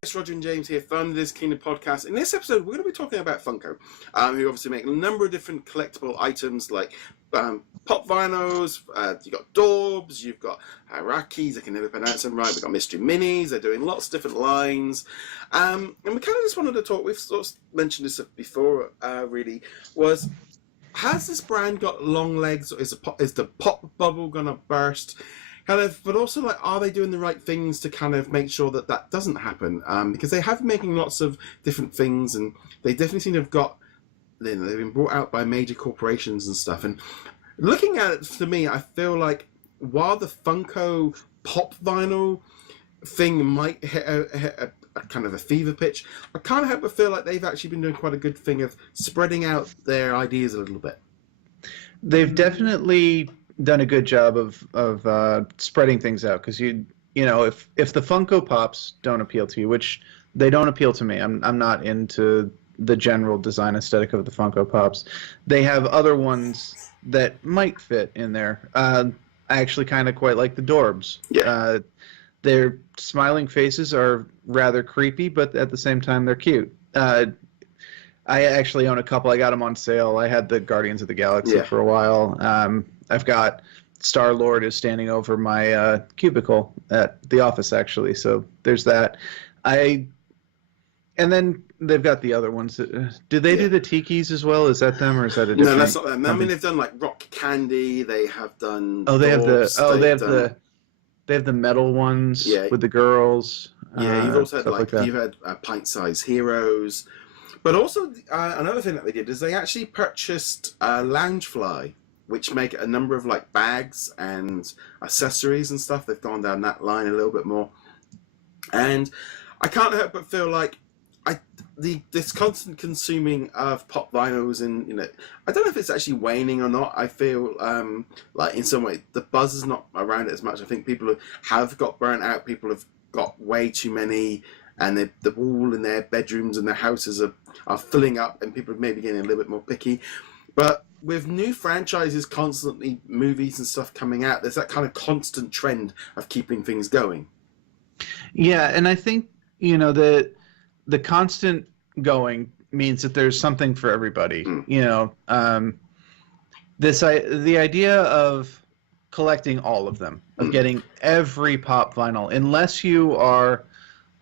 It's Roger and James here from the DisKingdom Podcast. In this episode, we're going to be talking about Funko, who obviously make a number of different collectible items like pop vinyls, you've got Dorbs, you've got Harakis, I can never pronounce them right, we've got Mystery Minis, they're doing lots of different lines. And we kind of just wanted to talk, we've sort of mentioned this before, really, was has this brand got long legs, or is the pop bubble going to burst? Kind of, but also, like, are they doing the right things to kind of make sure that that doesn't happen? Because they have been making lots of different things, and they definitely seem to have got, you know, they've been brought out by major corporations and stuff. And looking at it, to me, I feel like while the Funko Pop vinyl thing might hit a kind of a fever pitch, I kind of feel like they've actually been doing quite a good thing of spreading out their ideas a little bit. They've definitely done a good job of spreading things out, because you know, if the Funko Pops don't appeal to you, which they don't appeal to me, I'm not into the general design aesthetic of the Funko Pops. They have other ones that might fit in there. I actually kind of quite like the Dorbs. Yeah. Their smiling faces are rather creepy, but at the same time they're cute. I actually own a couple. I got them on sale. I had the Guardians of the Galaxy for a while. I've got Star-Lord is standing over my cubicle at the office, actually. So there's that. And then they've got the other ones. Do they do the Tikis as well? Is that them, or is that a different? No, that's not them. I mean, they've done like rock candy. They have done. Oh, they Dorbs, they have the metal ones with the girls. Yeah, you've also had you've had pint-sized heroes. But also, another thing that they did is they actually purchased Loungefly, which make a number of like bags and accessories and stuff. They've gone down that line a little bit more. And I can't help but feel like this constant consuming of pop vinyls, and you know, I don't know if it's actually waning or not. I feel like in some way the buzz is not around it as much. I think people have got burnt out. People have got way too many, and the wall in their bedrooms and their houses are filling up, and people are maybe getting a little bit more picky. But with new franchises constantly, movies and stuff coming out, there's that kind of constant trend of keeping things going. Yeah, and I think, you know, the constant going means that there's something for everybody. You know, the idea of collecting all of them, of getting every pop vinyl, unless you are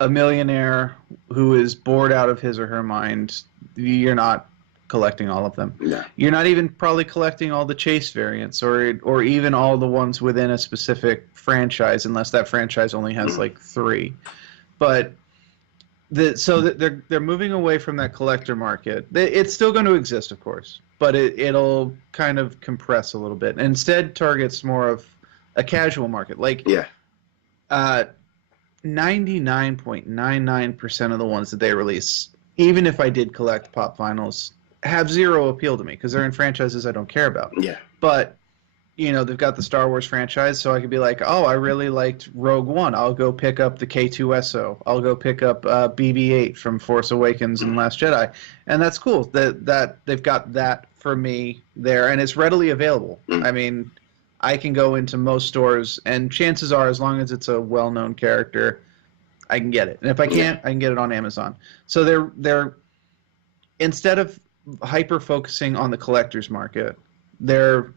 a millionaire who is bored out of his or her mind, you're not collecting all of them. Yeah. You're not even probably collecting all the Chase variants, or even all the ones within a specific franchise, unless that franchise only has like 3. But so they're moving away from that collector market. It's still going to exist, of course, but it'll kind of compress a little bit, and instead targets more of a casual market. Like 99.99% of the ones that they release, even if I did collect pop vinyls, have zero appeal to me, because they're in franchises I don't care about. Yeah. But, you know, they've got the Star Wars franchise, so I could be like, oh, I really liked Rogue One. I'll go pick up the K2SO. I'll go pick up BB-8 from Force Awakens and Last Jedi. And that's cool. That they've got that for me there, and it's readily available. I mean, I can go into most stores, and chances are, as long as it's a well-known character, I can get it. And if I can't, I can get it on Amazon. So they're instead of hyper-focusing on the collector's market, they're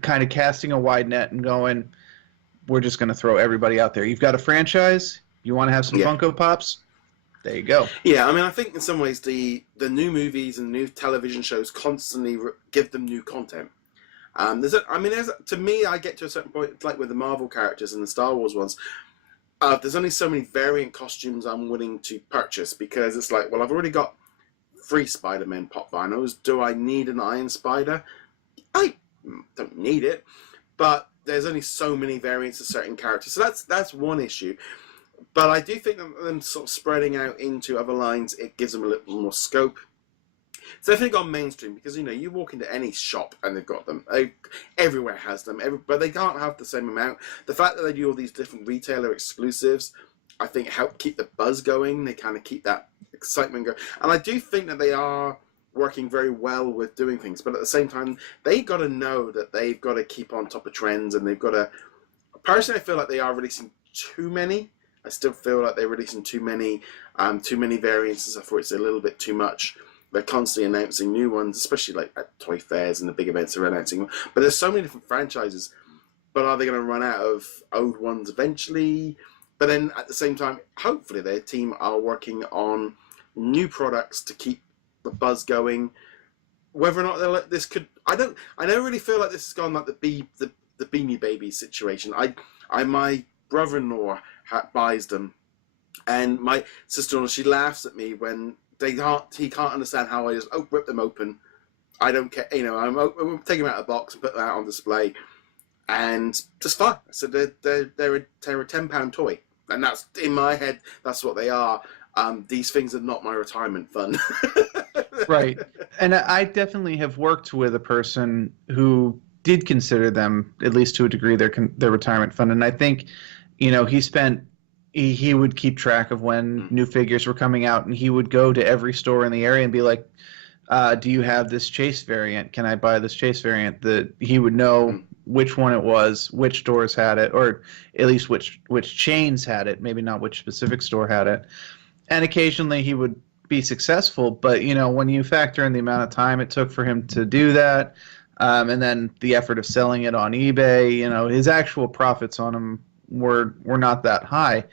kind of casting a wide net and going, we're just going to throw everybody out there. You've got a franchise, you want to have some Funko Pops, there you go. Yeah, I mean, I think in some ways the new movies and new television shows constantly give them new content. To me, I get to a certain point, like with the Marvel characters and the Star Wars ones, there's only so many variant costumes I'm willing to purchase, because it's like, well, I've already got 3 Spider-Man pop vinyls. Do I need an Iron Spider? I don't need it, but there's only so many variants of certain characters, so that's one issue. But I do think that them sort of spreading out into other lines, it gives them a little more scope. It's definitely gone mainstream, because you know, you walk into any shop and they've got them. Everywhere has them, but they can't have the same amount. The fact that they do all these different retailer exclusives, I think, help keep the buzz going. They kind of keep that excitement going, and I do think that they are working very well with doing things, but at the same time, they got to know that they've got to keep on top of trends, and they've got to. Personally, I feel like they are releasing too many I still feel like they're releasing too many variants and stuff where it's a little bit too much. They're constantly announcing new ones, especially like at toy fairs and the big events are announcing them. But there's so many different franchises. But are they going to run out of old ones eventually? But then at the same time, hopefully their team are working on new products to keep the buzz going. Whether or not they'll let this I don't really feel like this has gone like the Beanie Babies situation. My brother-in-law buys them, and my sister-in-law, she laughs at me when he can't understand how I just rip them open. I don't care, I'm taking them out of the box and put them out on display, and just fine. So they're a £10 toy, and that's in my head. That's what they are. These things are not my retirement fund. Right. And I definitely have worked with a person who did consider them, at least to a degree, their retirement fund. And I think, he would keep track of when new figures were coming out, and he would go to every store in the area and be like, do you have this Chase variant? Can I buy this Chase variant? That he would know which one it was, which stores had it, or at least which chains had it, maybe not which specific store had it. And occasionally he would be successful, but when you factor in the amount of time it took for him to do that, and then the effort of selling it on eBay, his actual profits on them were not that high.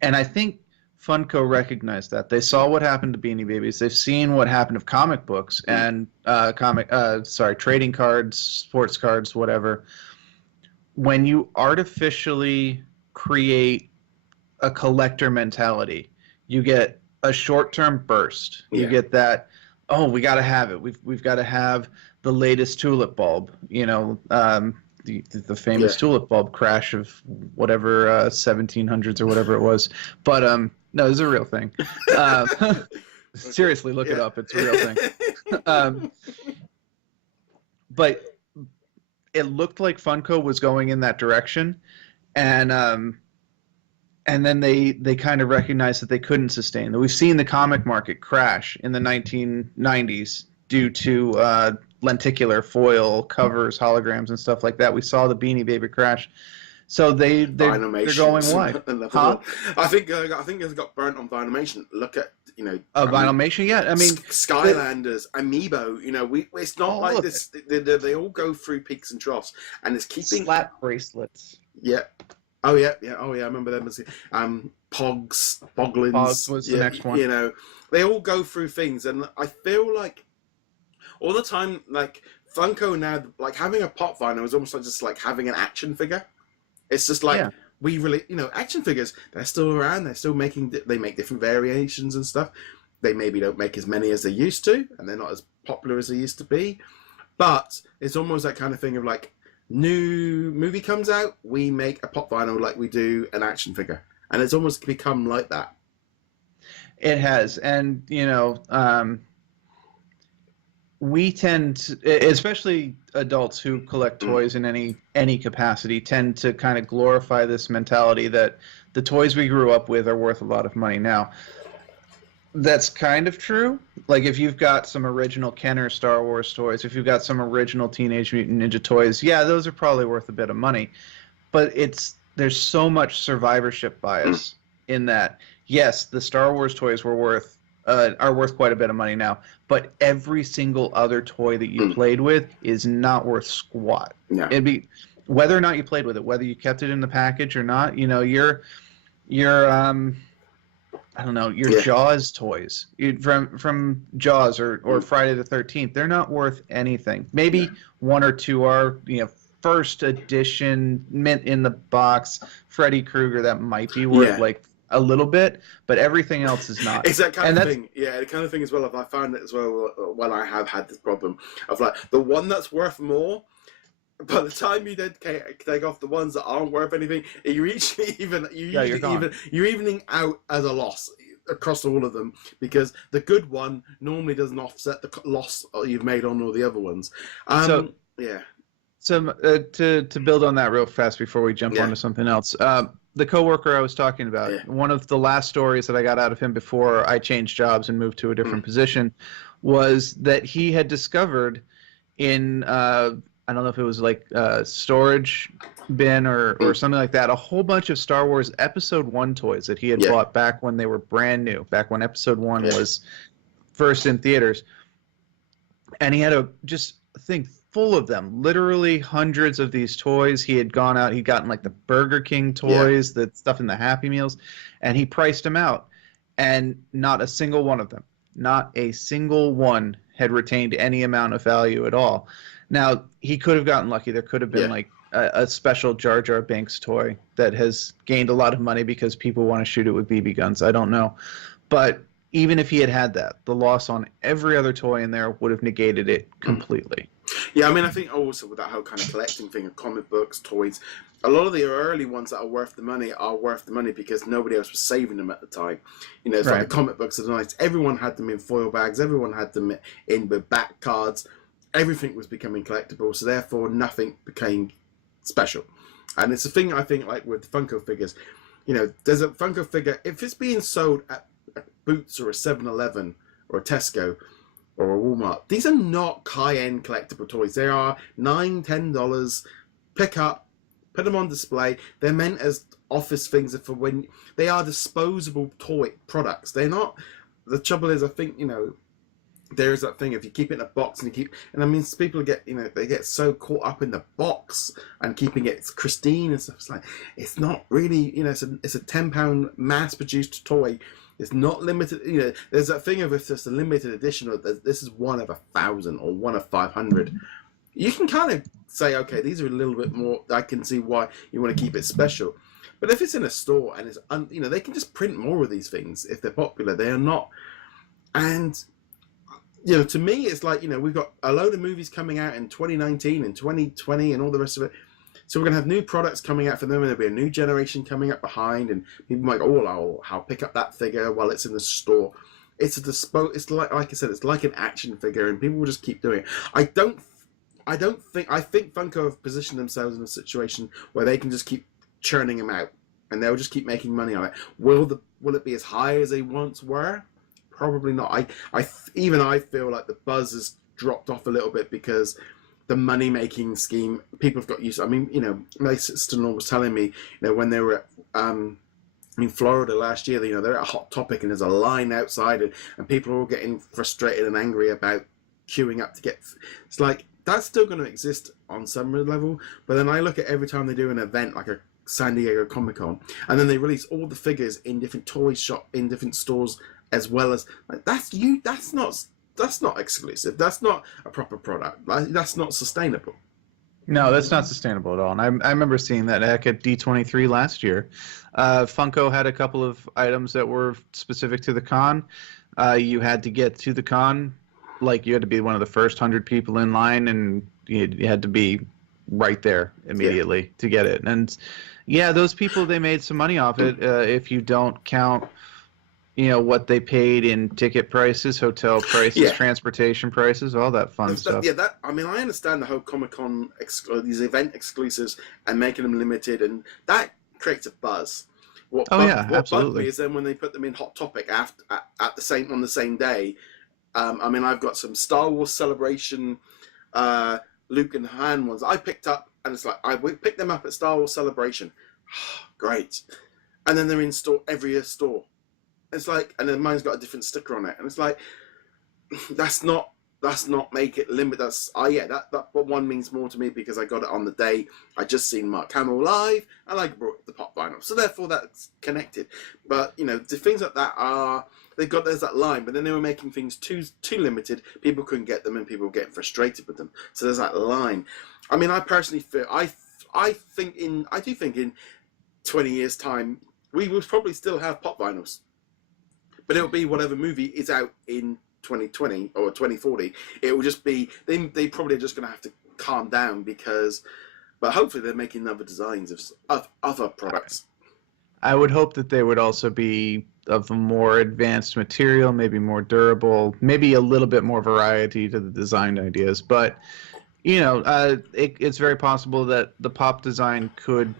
And I think Funko recognized that. They saw what happened to Beanie Babies. They've seen what happened to comic books and trading cards, sports cards, whatever. When you artificially create a collector mentality, you get a short-term burst. You get that, we got to have it. We've got to have the latest tulip bulb. The famous tulip bulb crash of whatever 1700s or whatever it was. But no, it's a real thing. Seriously, look it up. It's a real thing. But it looked like Funko was going in that direction, and then they kind of recognized that they couldn't sustain. We've seen the comic market crash in the 1990s due to lenticular foil covers, holograms, and stuff like that. We saw the Beanie Baby crash. So they're going wide. Huh? I think it got burnt on Vinylmation. Look at Vinylmation. Yeah, I mean Skylanders, Amiibo. It's not like this. They all go through peaks and troughs, and it's keeping slap bracelets. Yeah. Oh yeah. I remember them. Pogs, Boglins. Pogs was the next one. They all go through things, and I feel like all the time, like Funko now, like having a pop vinyl is almost like just like having an action figure. It's just like we really, action figures. They're still around. They're still they make different variations and stuff. They maybe don't make as many as they used to, and they're not as popular as they used to be. But it's almost that kind of thing of like, new movie comes out, we make a pop vinyl like we do an action figure, and it's almost become like that. It has, and we tend to, especially adults who collect toys in any capacity, tend to kind of glorify this mentality that the toys we grew up with are worth a lot of money. Now, that's kind of true. Like if you've got some original Kenner Star Wars toys, if you've got some original Teenage Mutant Ninja toys, yeah, those are probably worth a bit of money. But there's so much survivorship bias in that. Yes, the Star Wars toys are worth quite a bit of money now, but every single other toy that you played with is not worth squat. No. It'd be whether or not you played with it, whether you kept it in the package or not. Your Jaws toys from Jaws or Friday the 13th, they're not worth anything. Maybe one or two are, first edition, mint in the box, Freddy Krueger, that might be worth like a little bit, but everything else is not. It's that kind of thing. Yeah, the kind of thing as well. I found it as well when I have had this problem of like the one that's worth more. By the time you then take off the ones that aren't worth anything, you're evening out as a loss across all of them, because the good one normally doesn't offset the loss you've made on all the other ones. So to build on that real fast before we jump onto something else, the coworker I was talking about, one of the last stories that I got out of him before I changed jobs and moved to a different position, was that he had discovered in I don't know if it was like a storage bin or something like that, a whole bunch of Star Wars Episode 1 toys that he had bought back when they were brand new, back when Episode 1 was first in theaters. And he had a thing full of them, literally hundreds of these toys. He had gone out, he'd gotten like the Burger King toys, the stuff in the Happy Meals, and he priced them out. And not a single one of them, not a single one had retained any amount of value at all. Now, he could have gotten lucky. There could have been like a special Jar Jar Binks toy that has gained a lot of money because people want to shoot it with BB guns. I don't know. But even if he had that, the loss on every other toy in there would have negated it completely. Yeah, I mean, I think also with that whole kind of collecting thing of comic books, toys, a lot of the early ones that are worth the money because nobody else was saving them at the time. You know, it's like the comic books are nice. Everyone had them in foil bags. Everyone had them in with back cards. Everything was becoming collectible, so therefore nothing became special. And it's a thing, I think, like with Funko figures. You know, there's a Funko figure, if it's being sold at a Boots or a 7-Eleven or a Tesco or a Walmart, these are not high-end collectible toys. They are $9, $10. Pick up, put them on display. They're meant as office things for when they are disposable toy products. They're not. The trouble is, I think, you know, there is that thing if you keep it in a box and I mean, people get, you know, they get so caught up in the box and keeping it pristine and stuff. It's like, it's not really, you know, it's a £10 mass-produced toy. It's not limited, you know. There's that thing of if it's a limited edition or this is one of 1,000 or one of 500. You can kind of say, okay, these are a little bit more. I can see why you want to keep it special. But if it's in a store and it's, you know, they can just print more of these things if they're popular. They are not, and you know, to me, it's like, you know, we've got a load of movies coming out in 2019 and 2020 and all the rest of it. So we're going to have new products coming out for them, and there'll be a new generation coming up behind, and people might go, oh, I'll pick up that figure while it's in the store. It's it's like I said, it's like an action figure, and people will just keep doing it. I think Funko have positioned themselves in a situation where they can just keep churning them out, and they'll just keep making money on it. Will it be as high as they once were? Probably not. I feel like the buzz has dropped off a little bit because the money-making scheme, people have got used to. I mean, you know, my sister-in-law was telling me, you know, when they were in Florida last year, you know, they're at a Hot Topic and there's a line outside and people are all getting frustrated and angry about queuing up to get. It's like, that's still going to exist on some level, but then I look at every time they do an event like a San Diego Comic-Con, and then they release all the figures in different toy shop, in different stores, as well as, like, that's not exclusive. That's not a proper product. That's not sustainable. No, that's not sustainable at all. And I remember seeing that heck at D23 last year. Funko had a couple of items that were specific to the con. You had to get to the con, like you had to be one of the first 100 people in line, and you had to be right there immediately to get it. And yeah, those people, they made some money off it. If you don't count, you know, what they paid in ticket prices, hotel prices, transportation prices, all that fun stuff. Yeah, I mean, I understand the whole Comic-Con, these event exclusives and making them limited, and that creates a buzz. What bugged me is then when they put them in Hot Topic on the same day. I mean, I've got some Star Wars Celebration, Luke and Han ones I picked up, and it's like, I picked them up at Star Wars Celebration. Great. And then they're in every store. It's like, and then mine's got a different sticker on it, and it's like, that's not make it limit. That one means more to me because I got it on the day I just seen Mark Hamill live, and I brought the pop vinyl, so therefore that's connected. But you know, the things like that there's that line, but then they were making things too limited. People couldn't get them, and people were getting frustrated with them. So there's that line. I mean, I personally feel I do think in 20 years' time we will probably still have pop vinyls. But it'll be whatever movie is out in 2020 or 2040. It will just be, they probably are just going to have to calm down but hopefully they're making other designs of other products. I would hope that they would also be of a more advanced material, maybe more durable, maybe a little bit more variety to the design ideas. But, you know, it's very possible that the pop design could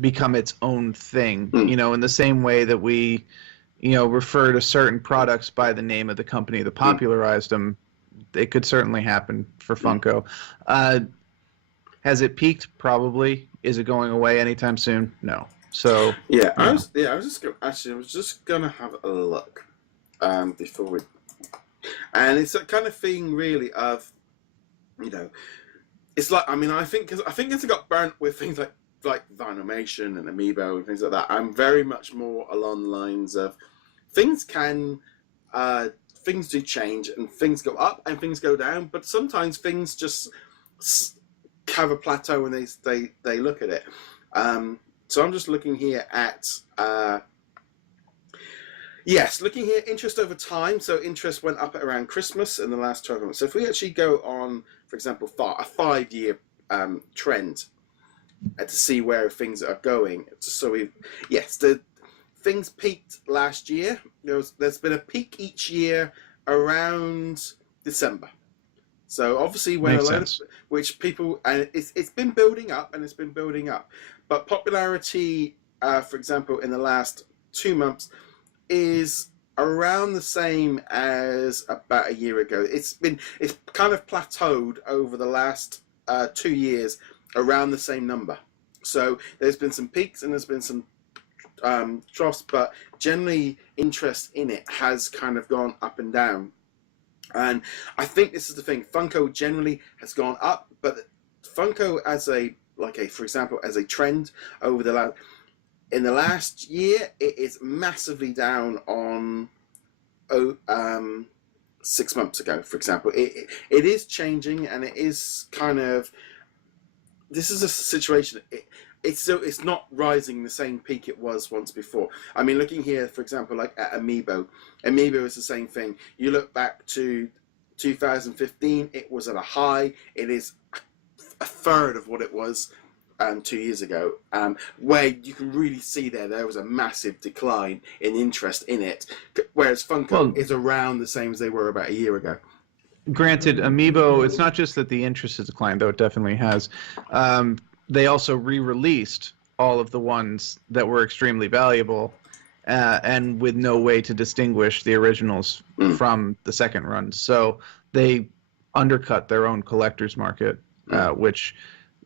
become its own thing, you know, in the same way that we, you know, refer to certain products by the name of the company that popularized them. It could certainly happen for Funko. Has it peaked? Probably. Is it going away anytime soon? No. So I was just gonna have a look before we, and it's that kind of thing really of, it's like, I think as I got burnt with things like Vinylmation and Amiibo and things like that, I'm very much more along the lines of things do change and things go up and things go down, but sometimes things just have a plateau and they look at it. So I'm just looking here at looking here, interest over time. So interest went up at around Christmas in the last 12 months. So if we actually go on, for example, a 5-year trend to see where things are going. So the things peaked last year. There's been a peak each year around December. So obviously when which people, and it's been building up and it's been building up, but popularity, for example, in the last 2 months is around the same as about a year ago. It's kind of plateaued over the last 2 years around the same number. So there's been some peaks and there's been some troughs, but generally interest in it has kind of gone up and down. And I think this is the thing. Funko generally has gone up, but Funko as for example, as a trend over in the last year, it is massively down on 6 months ago, for example. It is changing, and it is kind of, this is a situation. It's not rising the same peak it was once before. I mean, looking here, for example, like at Amiibo is the same thing. You look back to 2015, it was at a high. It is a third of what it was 2 years ago, where you can really see there was a massive decline in interest in it, whereas Funko is around the same as they were about a year ago. Granted, Amiibo, it's not just that the interest has declined, though it definitely has. They also re-released all of the ones that were extremely valuable, and with no way to distinguish the originals from the second runs. So they undercut their own collector's market, which,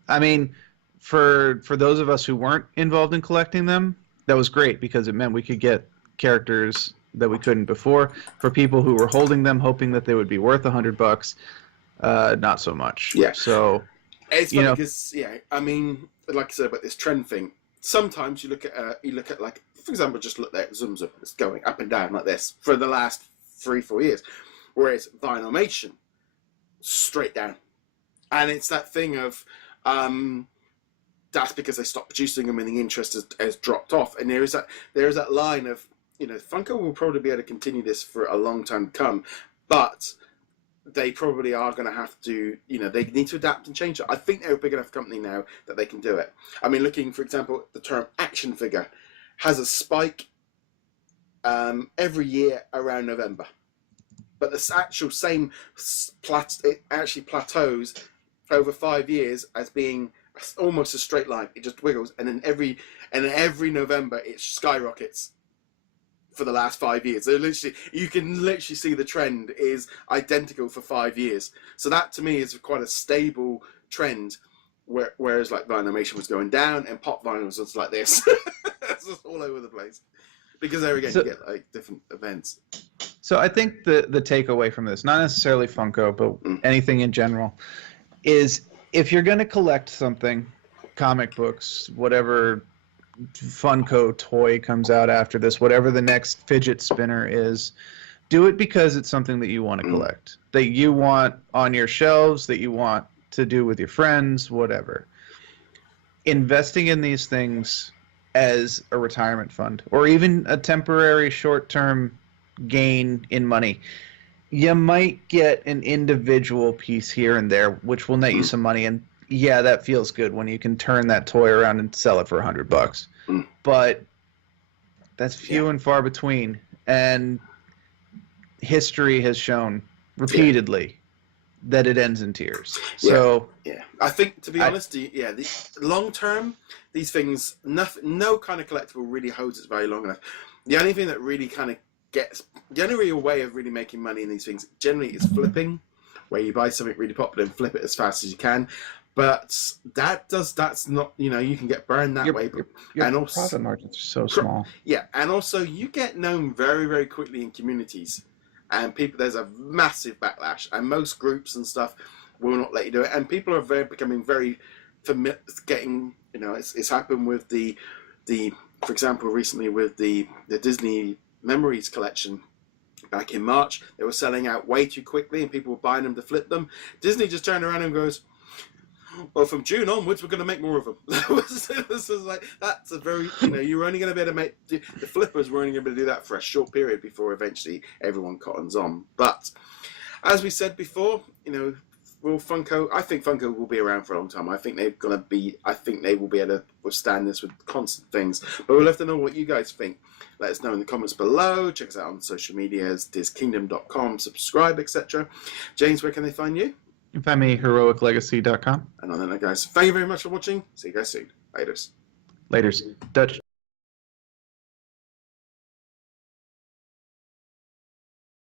I mean, for those of us who weren't involved in collecting them, that was great because it meant we could get characters that we couldn't before. For people who were holding them, hoping that they would be worth $100, not so much. Yeah. So it's funny because I mean, like I said about this trend thing. Sometimes you look at like, for example, just look there, Zum Zum. It's going up and down like this for the last 3-4 years, whereas Vinylmation, straight down, and it's that thing of that's because they stopped producing them and the interest has dropped off. And there is that line of, Funko will probably be able to continue this for a long time to come, but they probably are going to have to, they need to adapt and change it. I think they're a big enough company now that they can do it. I mean, looking, for example, the term action figure has a spike every year around November. But the actual same, it actually plateaus over 5 years as being almost a straight line. It just wiggles, and then every November it skyrockets for the last 5 years. So you can literally see the trend is identical for 5 years. So that to me is quite a stable trend. Whereas like Vinylmation was going down and Pop Vinyl was just like this. It's just all over the place. Because there again, you get like different events. So I think the takeaway from this, not necessarily Funko, but anything in general, is if you're going to collect something, comic books, whatever Funko toy comes out after this, whatever the next fidget spinner is, do it because it's something that you want to collect, that you want on your shelves, that you want to do with your friends, whatever. Investing in these things as a retirement fund or even a temporary short-term gain in money, you might get an individual piece here and there which will net you some money, and yeah, that feels good when you can turn that toy around and sell it for $100, but that's few and far between, and history has shown repeatedly that it ends in tears. So I think, to be honest, the long term, these things, no kind of collectible really holds its value long enough. The only thing that really kind of the only real way of really making money in these things generally is flipping, where you buy something really popular and flip it as fast as you can. But that's not, you can get burned that way. Your and also, profit margins are so small. Yeah, and also you get known very, very quickly in communities. And there's a massive backlash. And most groups and stuff will not let you do it. And people are becoming very familiar, it's happened with the for example, recently with the Disney Memories collection. Back in March, they were selling out way too quickly and people were buying them to flip them. Disney just turned around and goes, well, from June onwards, we're going to make more of them. This is like, that's a very, you're only going to be able to make, the flippers were only going to be able to do that for a short period before eventually everyone cottons on. But as we said before, I think Funko will be around for a long time. I think they will be able to withstand this with constant things. But we'll have to know what you guys think. Let us know in the comments below. Check us out on social medias, DisKingdom.com, subscribe, etc. James, where can they find you? You can find me at heroiclegacy.com. And on that, guys, thank you very much for watching. See you guys soon. Laters. Dutch.